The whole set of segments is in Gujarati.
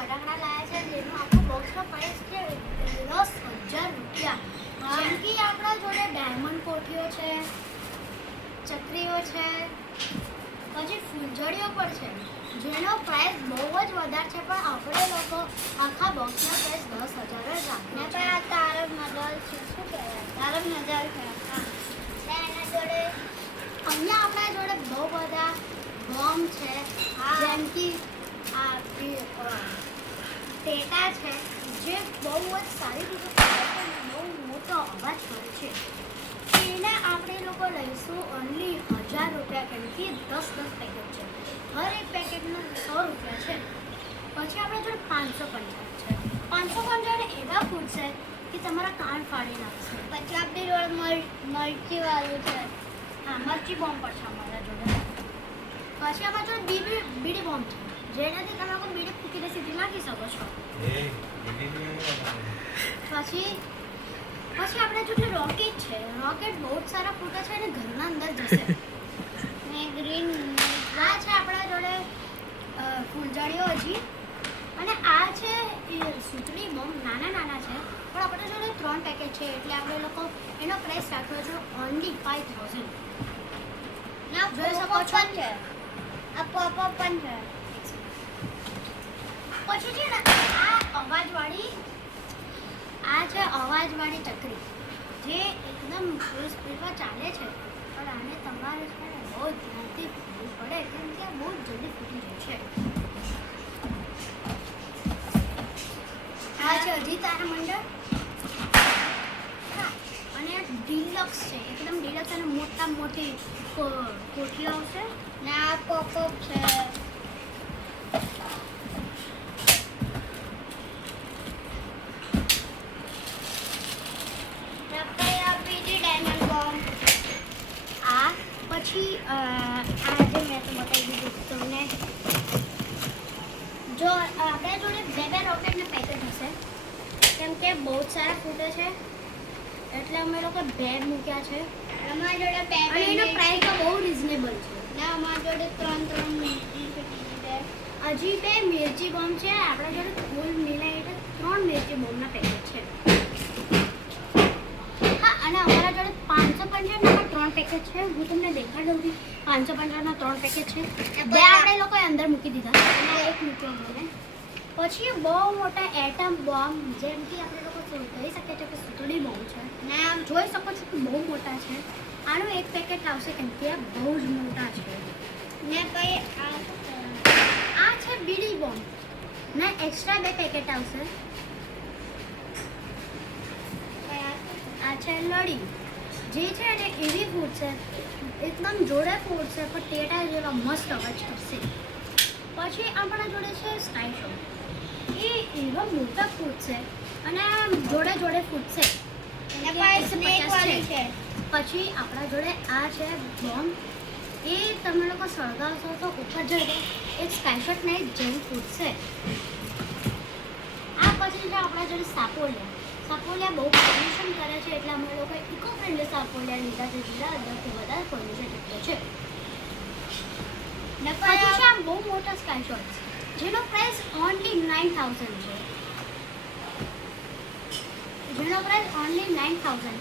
ફટાકડા લાયા છે જેનું આખું બોક્સનો પ્રાઇસ છે 10,000 રૂપિયા. જેમ કે આપણા જોડે ડાયમંડ કોઠીઓ છે, ચકરીઓ છે, પછી ફૂલઝડીઓ પણ છે જેનો પ્રાઇસ બહુ જ વધારે છે, પણ આપણે લોકો આખા બોક્સનો પ્રાઇસ 10,000 જ રાખીએ છે. આ તારક મદાલ છે, શું કહેવાય, તારક મદાલ છે. એના જોડે અહીંયા આપણા જોડે બહુ બધા બોમ્બ છે, જેમ કે આ ટેટા છે જે બહુ જ સારી રીતે બહુ મોટો અવાજ કરે છે. એને આપણે લોકો લઈશું ઓનલી 1,000 રૂપિયા, કેમ કે 10 પેકેટ છે. હર એક પેકેટના 100 રૂપિયા છે. પછી આપણે જોડે 550 છે. 550 એવા ફૂડ છે કે તમારા કાન ફાડી નાખશે. પછી આપણી જોડે મરચી વાળું છે. હા, મરચી બોમ્બ પણ છે અમારા જોડે. પછી આપણા જોડે બીડી બોમ્બ છે, જેનાથી તમે લોકો બીડી ફૂંકીને સીધી નાખી શકો છો. પછી આપણે જોડે રોકેટ છે. રોકેટ બહુ જ સારા ફૂટે છે અને ઘરના અંદર જશે. ને ગ્રીન આ છે આપણા જોડે ફૂલઝડીઓ હજી. અને આ છે સુતળી બોમ્બ, નાના છે, પણ આપણા જોડે 3 પેકેટ છે, એટલે આપણે લોકો એનો પ્રાઇસ રાખ્યો છે ઓનલી 5,000. ના જોઈ શકો છો છે. આ પોપઅપ પણ છે. પછી છે ને આ અવાજવાળી ચકરી જે એકદમ ફૂલ સ્પીડમાં ચાલે છે, પણ આને તમારે છે ને બહુ ધ્યાનથી ફૂટવું પડે, કેમ કે આ બહુ જલ્દી ફૂટી જાય છે. આ છે હજી તારામંડળ. હા, અને ડિલક્સ છે, એકદમ ડિલક્સ અને મોટી કોઠીઓ આવશે. ને આ પોપઅપ છે. પછી આ જે મેં તો બતાવી દીધું તમને. જો આપણા જોડે બે રોકેટના પેકેટ હશે, કેમ કે બહુ જ સારા ફૂટે છે, એટલે અમે લોકો 2 મૂક્યા છે. અમારા જોડે 2 અને એનો પ્રાઇસ તો બહુ રિઝનેબલ છે. ને અમારા જોડે 3 મિર્ચી છે. હજી 2 મિર્ચી બોમ્બ છે. આપણા જોડે કુલ મિલાઈને 3 મિર્ચી બોમ્બના પેકેટ છે. હા, અને અમારા જોડે 550 3 પેકેટ છે. હું તમને દેખાડું છું. 550 3 પેકેટ છે. 2 આપણે લોકોએ અંદર મૂકી દીધા અને 1 મૂક્યો મને. પછી બહુ મોટા એટમ બોમ્બ, જેમ કે આપણે લોકો કહી શકીએ છીએ કે સુતળી બોમ્બ છે. ને આમ જોઈ શકો છો કે બહુ મોટા છે. આનું 1 પેકેટ આવશે, કેમ કે આ બહુ જ મોટા છે. ને પછી આ છે બીડી બોમ્બ, ને એક્સ્ટ્રા 2 પેકેટ આવશે. આ છે લડી, જે છે ને એવી ફૂડ છે, એકદમ જોડે ફૂડ છે, પણ ટેટા જેવા મસ્ત અવાજ કરશે. પછી આપણા જોડે છે સ્કાય શો. એ એવા મોટા ફૂડ છે અને જોડે ફૂડ છે. પછી આપણા જોડે આ છે બોમ્બ. એ તમે લોકો સળગાવશો તો ઉપર જઈને એક સ્કાય શોટ ને જેવું ફૂડ છે. આ પછી છે આપણા જોડે સાપોલિયા. સાપોલિયા બહુ પોલ્યુશન કરે છે, એટલે અમે લોકો ઇકો ફ્રેન્ડલી સાપોલિયા લીધા છે, જેના અંદરથી વધારે પોલ્યુશન થતું છે. ને પછી છે બહુ મોટા સ્કાય શોટ્સ, જેનો પ્રાઇસ ઓનલી 9,000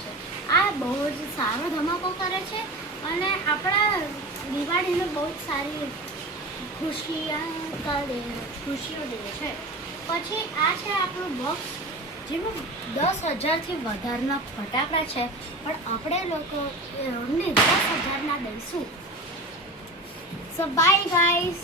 છે. આ બહુ જ સારો ધમાકો કરે છે અને આપણા દિવાળીને બહુ જ સારી ખુશીઓ દે છે. પછી આ છે આપણું બોક્સ, જેમાં 10,000થી વધારના ફટાકડા છે, પણ આપણે લોકો ઓનલી 10,000ના દઈશું. So bye guys.